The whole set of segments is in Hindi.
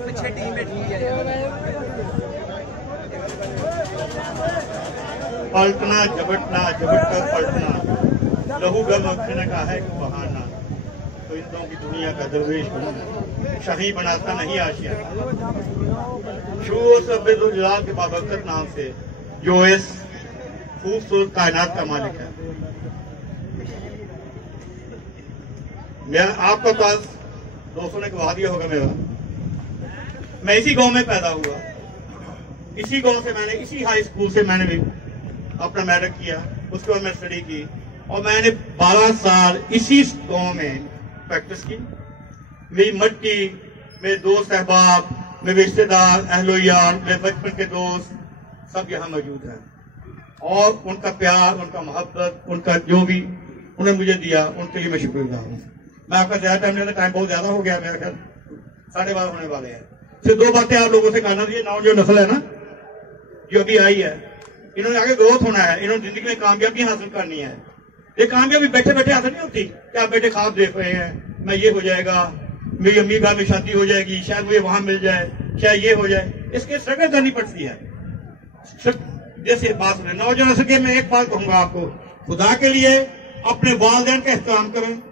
पीछे टीम बैठी है। पलटना झपटना झपट कर पलटना, लहू गम अखने का है बहाना। तो इंदों की दुनिया का दरवेश बनूं, शाही बनाता नहीं आशिया। शू सब्बेजुल्लाह के बाबरकत नाम से जो इस खूबसूरत कायनात का मालिक है। मैं आपका पास दोस्तों ने गवा दिया होगा मेरा, मैं इसी गांव में पैदा हुआ, इसी गांव से मैंने इसी हाई स्कूल से मैंने भी अपना मैट्रिक किया, उसके बाद मैं स्टडी की और मैंने 12 साल इसी गांव में प्रैक्टिस की। मेरी मट्टी, मेरे दोस्त अहबाब, मेरे रिश्तेदार, अहलोयार, मेरे बचपन के दोस्त सब यहाँ मौजूद हैं और उनका प्यार, उनका मोहब्बत, उनका जो भी उन्होंने मुझे दिया, उनके लिए मैं शुक्रगुजार हूँ। मैं आपका ज्यादा टाइम बहुत ज्यादा हो गया, मेरा ख्याल 12:30 होने वाले हैं। सिर्फ 2 बातें आप लोगों से कहना चाहिए। नौ जो नस्ल है ना, जो अभी आई है, इन्होंने आगे ग्रोथ होना है, इन्होंने जिंदगी में कामयाबी हासिल करनी है। ये कामयाबी बैठे बैठे हासिल नहीं होती कि आप बेटे ख्वाब देख रहे हैं, मैं ये हो जाएगा, मेरी अम्मी घर में शादी हो जाएगी, शायद मुझे वहां मिल जाए, शायद ये हो जाए, इसके स्ट्रगल करनी पड़ती है। जैसे बात है नौजवान नस्ल के, मैं एक बात कहूंगा आपको, खुदा के लिए अपने वालिदैन का एहतराम करें,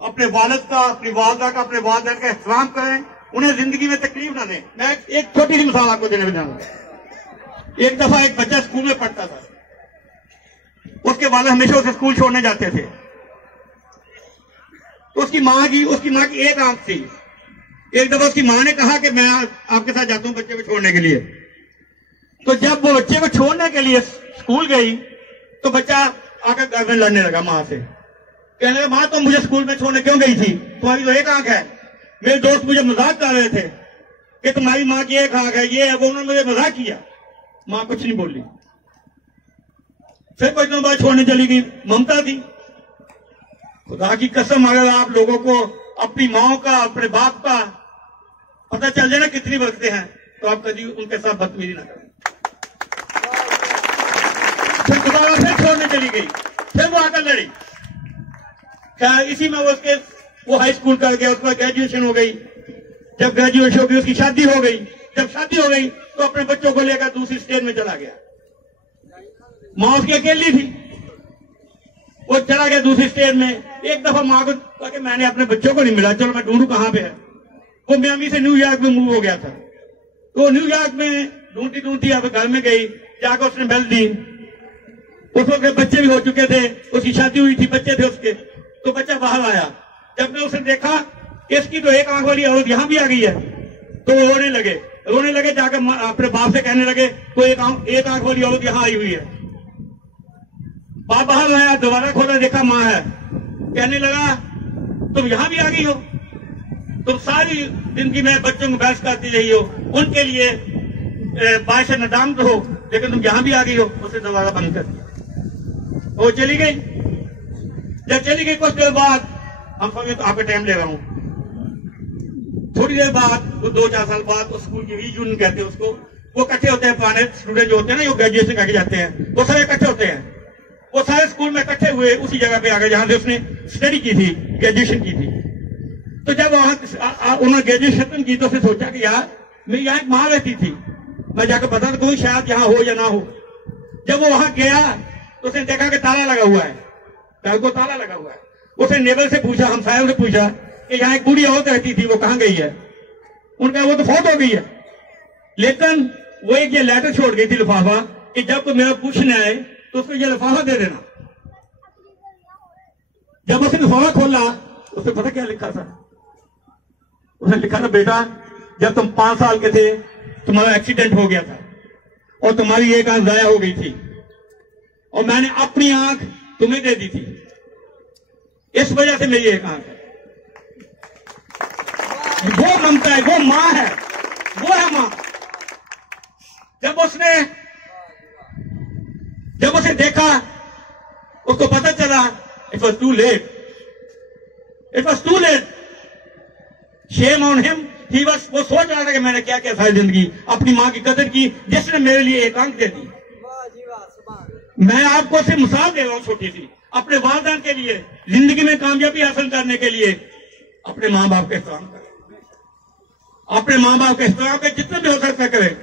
अपने वालिद का, अपनी वालदा का, अपने वालिदैन का एहतराम करें, उन्हें जिंदगी में तकलीफ ना दें। मैं एक छोटी सी मिसाल आपको देने में जाऊंगा। एक दफा एक बच्चा स्कूल में पढ़ता था, उसके वालिद हमेशा उसे स्कूल छोड़ने जाते थे। तो उसकी माँ की एक आंख थी। एक दफा उसकी माँ ने कहा कि मैं आपके साथ जाता हूं बच्चे को छोड़ने के लिए। तो जब वो बच्चे को छोड़ने के लिए स्कूल गई तो बच्चा आकर घर में लड़ने लगा माँ से, कहने लगा माँ तुम मुझे स्कूल में छोड़ने क्यों गई थी, तुम्हारी तो एक आंख है। मेरे दोस्त मुझे मजाक कर रहे थे कि तुम्हारी माँ की एक आंख है, ये है वो, उन्होंने मुझे मजाक किया। माँ कुछ नहीं बोली। फिर कुछ दिनों बाद छोड़ने चली गई। ममता थी। खुदा की कसम, अगर आप लोगों को अपनी माओ का, अपने बाप का पता चल जाए ना कितनी बरकतें हैं, तो आप कभी उनके साथ बदतमीजी ना करें। फिर खुदा फिर छोड़ने चली गई, फिर वो आकर लड़ी। क्या इसी में वो हाई स्कूल कर गया, उसके बाद ग्रेजुएशन हो गई। जब ग्रेजुएशन हो गई उसकी शादी हो गई। जब शादी हो गई तो अपने बच्चों को लेकर दूसरी स्टेट में चला गया। माँ उसकी अकेली थी, वो चला गया दूसरी स्टेट में। एक दफा माँ को कहा कि मैंने अपने बच्चों को नहीं मिला, चलो मैं ढूंढूं कहां पे है। वो मियामी से न्यूयॉर्क में मूव हो गया था। तो न्यूयॉर्क में ढूंढती ढूंढती अब घर में गई, जाकर उसने बेल दी। उस वक्त बच्चे भी हो चुके थे, उसकी शादी हुई थी, बच्चे थे उसके। तो बच्चा बाहर आया। जब ने उसने देखा इसकी तो एक आंख वाली औरत यहां भी आ गई है, तो रोने लगे। जाकर अपने बाप से कहने लगे कोई एक आंख वाली औरत यहां आई हुई है। बाप बाहर आया, दोबारा खोला, देखा माँ है। कहने लगा तुम यहां भी आ गई हो, तुम सारी जिंदगी में बच्चों को बहस करती रही हो, उनके लिए बायश नदाम तो हो, लेकिन तुम यहां भी आ गई हो। उसे दोबारा बंद कर दिया, वो चली गई। जब चली गई कुछ देर बाद, हम समझे तो आपका टाइम ले रहा हूं, थोड़ी देर बाद, वो 2-4 साल बाद उस स्कूल की रीयूनियन कहते हैं उसको, वो इकट्ठे होते हैं पुराने स्टूडेंट जो होते हैं ना, जो ग्रेजुएशन करके जाते हैं, वो सारे इकट्ठे होते हैं। वो सारे स्कूल में इकट्ठे हुए उसी जगह पे आ गए जहां से उसने स्टडी की थी, ग्रेजुएशन की थी। तो जब वहां उन्होंने ग्रेजुएशन खत्म की तो उसने सोचा कि यार मेरी यहाँ एक माँ रहती थी, मैं जाकर बता दूं शायद यहाँ हो या ना हो। जब वो वहां गया तो उसने देखा कि ताला लगा हुआ है, घर को ताला लगा हुआ है। उसने नेबर से पूछा, हमसायों से पूछा कि यहाँ एक बूढ़ी औरत रहती थी, वो कहाँ गई है। उनका वो तो फौत हो गई है, लेकिन वो एक ये लेटर छोड़ गई थी लिफाफा कि जब तो मेरा पूछने आए तो उसको ये लिफाफा दे देना। जब उसने लिफाफा खोला उसने पता क्या लिखा था, उसने लिखा था बेटा जब तुम 5 साल के थे तुम्हारा एक्सीडेंट हो गया था और तुम्हारी एक आंख जाया हो गई थी और मैंने अपनी आंख तुम्हें दे दी थी, इस वजह से मेरी एक आंख है। वो ममता है, वो मां है, वो है मां। जब उसे देखा उसको पता चला it was too late, it was too late. Shame on him, वो सोच रहा था कि मैंने क्या क्या सारी जिंदगी अपनी मां की कदर की जिसने मेरे लिए एक आंख दे दी। मैं आपको सिर्फ मिसाल दे रहा हूं छोटी सी, अपने वालिदैन के लिए, जिंदगी में कामयाबी हासिल करने के लिए अपने मां बाप का एहतराम करें, अपने माँ बाप के इस्तेमाल के जितने भी हो सकता करें।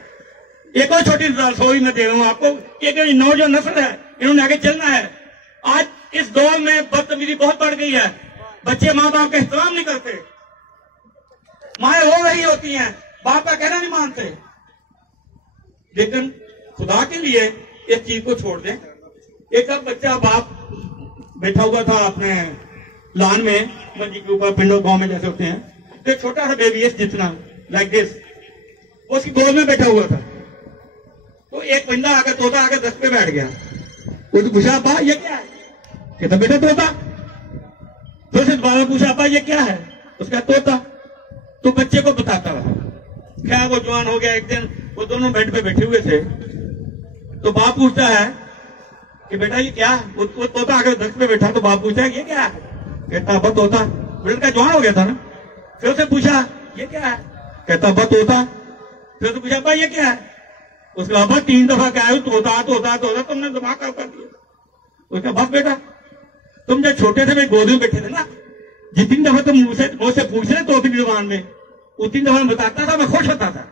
एक और छोटी रसोई में दे रहा हूं आपको, एक नौजवान नस्ल है, इन्होंने आगे चलना है। आज इस दौर में बदतमीजी बहुत बढ़ गई है, बच्चे माँ बाप का इस्तेमाल नहीं करते, माएं रो रही होती हैं, बाप का कहना नहीं मानते। लेकिन खुदा के लिए इस चीज को छोड़ दें। एक अब बच्चा बाप बैठा हुआ था अपने लान में, मंजी के ऊपर, पिंडों गांव में जैसे होते हैं, तो एक छोटा सा बेबी है जितना लाइक दिस, वो उसकी गोद में बैठा हुआ था। तो एक बंदा आकर, तोता आकर दस्त पे बैठ गया। वो तो पूछा अब्बा ये क्या है? कहता बेटा तोता। फिर से दोबारा पूछा अब्बा ये क्या है? उसका तोता। तो बच्चे को बताता रहा। क्या वो जवान हो गया। एक दिन वो दोनों बेड पे बैठे हुए थे, तो बाप पूछता है कि बेटा ये क्या है? वो तोता आकर दस्त पे बैठा, तो बाप पूछता है ये क्या है? कहता अब्बा तोता। बेटा जवान हो गया था ना। फिर उससे पूछा ये क्या है? कहता अब्बा तोता। फिर उसने पूछा अब्बा ये क्या है? उसका अब्बा 3 दफा क्या है? तोता तोता तोता, तुमने दिमाग खराब कर दिया। उसका बस बेटा, तुम जब छोटे थे मेरे गोद में बैठे थे ना, जितनी दफा तुम मुझसे पूछ रहे तोते की जुबान में, उतनी दफा मैं बताता था, मैं खुश होता था,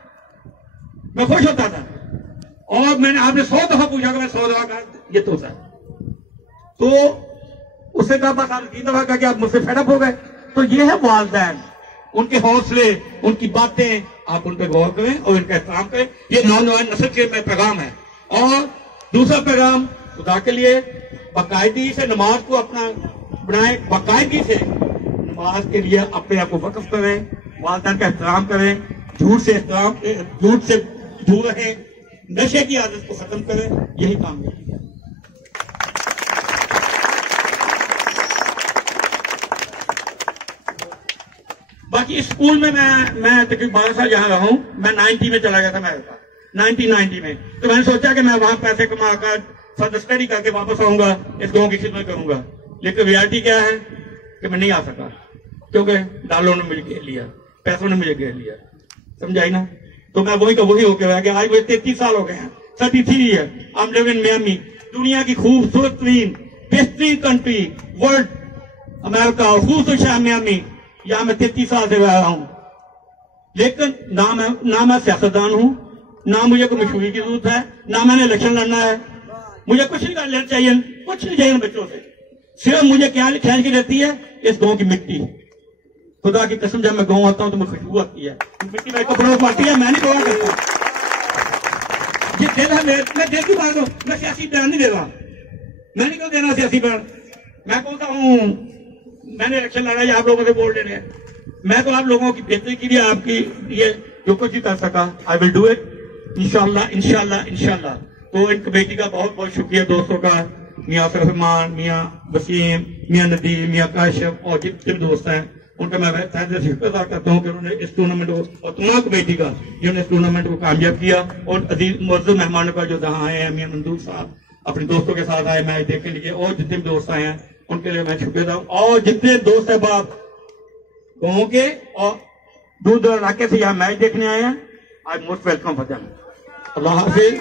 मैं खुश होता था। और मैंने आपने 100 दफा पूछा कि मैं 100 दफा कहा ये तोता। तो उससे कहा बस आप 3 दफा कहा कि आप मुझसे फेडअप हो गए। तो ये है वालिदैन, उनके हौसले, उनकी बातें, आप उन पर गौर करें और इनका एहतराम करें। ये नौजवान नस्ल के पैगाम है। और दूसरा पैगाम खुदा के लिए बाकायदगी से नमाज को अपना बनाए, बाकायदगी से नमाज के लिए अपने आप को वक्फ करें, वालिदैन का एहतराम करें, झूठ से दूर रहें, नशे की आदत को खत्म करें, यही काम है। बाकी स्कूल में मैं तकरीबन 12 साल जहां रहा हूं, मैं 90 में चला गया था अमेरिका, 1990 में। तो मैंने सोचा कि मैं वहां पैसे कमाकर फर्दर स्टडी करके वापस आऊंगा, इस गांव की खिदमत करूंगा। लेकिन रियलिटी क्या है कि मैं नहीं आ सका, क्योंकि डालों ने मुझे घेर लिया, पैसों ने मुझे घेर लिया, समझाई ना। तो मैं वही का वही होकर रह गया। आज मुझे 33 साल हो गए हैं, 33 year. I am living in Miami, दुनिया की खूबसूरत बेहतरीन कंट्री वर्ल्ड अमेरिका, और खूबसूरत शहर मियामी। यहाँ मैं 33 साल से रह रहा हूं। लेकिन ना मैं सियासतदान हूं, ना मुझे कोई मशहूरी की जरूरत है, ना मैंने इलेक्शन लड़ना है। मुझे कुछ नहीं करना चाहिए, कुछ नहीं चाहिए बच्चों से। सिर्फ मुझे क्या खेल की रहती है इस गांव की मिट्टी। खुदा की कसम, जब मैं गांव आता हूं तो मुझे खुशबू आती है, मिट्टी मेरे कपड़ों को आती है। मैं नहीं गवा करता, ये दिल है मैं दिल की बात हूं। मैं सियासी बयान नहीं दे रहा, मैं नहीं क्यों देना सियासी बयान। मैं बोलता हूं मैंने इलेक्शन लड़ा है, आप लोगों से वोट लेने हैं। मैं तो आप लोगों की बेहतरी के लिए, आपकी ये जो कुछ भी कर सका, आई विल डू इट इंशाल्लाह इंशाल्लाह इंशाल्लाह। तो इन कमेटी का बहुत बहुत शुक्रिया, दोस्तों का, मियाँ रहमान, मियाँ वसीम, मियाँ नदीम, मियाँ काशिफ और जितने दोस्त हैं, उनका मैं शुक्र अदा करता हूँ कि उन्होंने इस टूर्नामेंट को और तमाम कमेटी का जिन्होंने इस टूर्नामेंट को कामयाब किया। और अजीज मुअज़्ज़ज़ मेहमानों का जो जहाँ आए हैं, मियाँ मंदूर साहब अपने दोस्तों के साथ आए मैच देखने के लिए, और जितने भी दोस्त आए हैं उनके लिए मैं शुक्रिया अदा। और जितने दोस्त है बाप गाँव के और दूर दूर इलाके से यहाँ मैच देखने आए हैं, I most welcome for them. अल्लाह हाफिज़।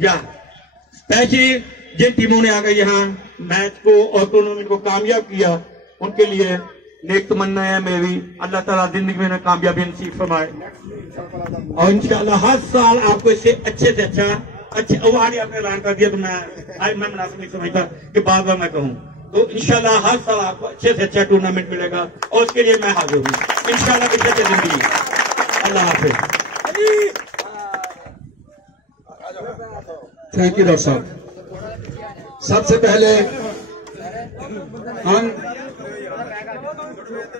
या स्पेशली जिन टीमों ने आकर यहाँ मैच को और टूर्नामेंट को कामयाब किया, उनके लिए नेक तमन्ना है मेरी, अल्लाह ताला जिंदगी में कामयाबी नसीब फरमाए। और इंशाल्लाह हर साल आपको इससे अच्छे से अच्छे अवार्ड आपने ऐलान कर दिया, तो मैं मुनासिब नहीं समझता कि बार बार मैं कहूँ। तो इंशाल्लाह हर साल आपको अच्छे से अच्छा टूर्नामेंट मिलेगा, और उसके लिए मैं हाजिर हूँ इंशाल्लाह की अच्छी जिंदगी। अल्लाह हाफिज़। थैंक यू डॉक्टर साहब। सबसे पहले हम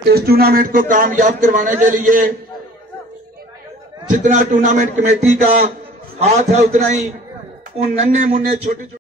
इस टूर्नामेंट को कामयाब करवाने के लिए जितना टूर्नामेंट कमेटी का हाथ है, उतना ही उन नन्हे मुन्ने छोटे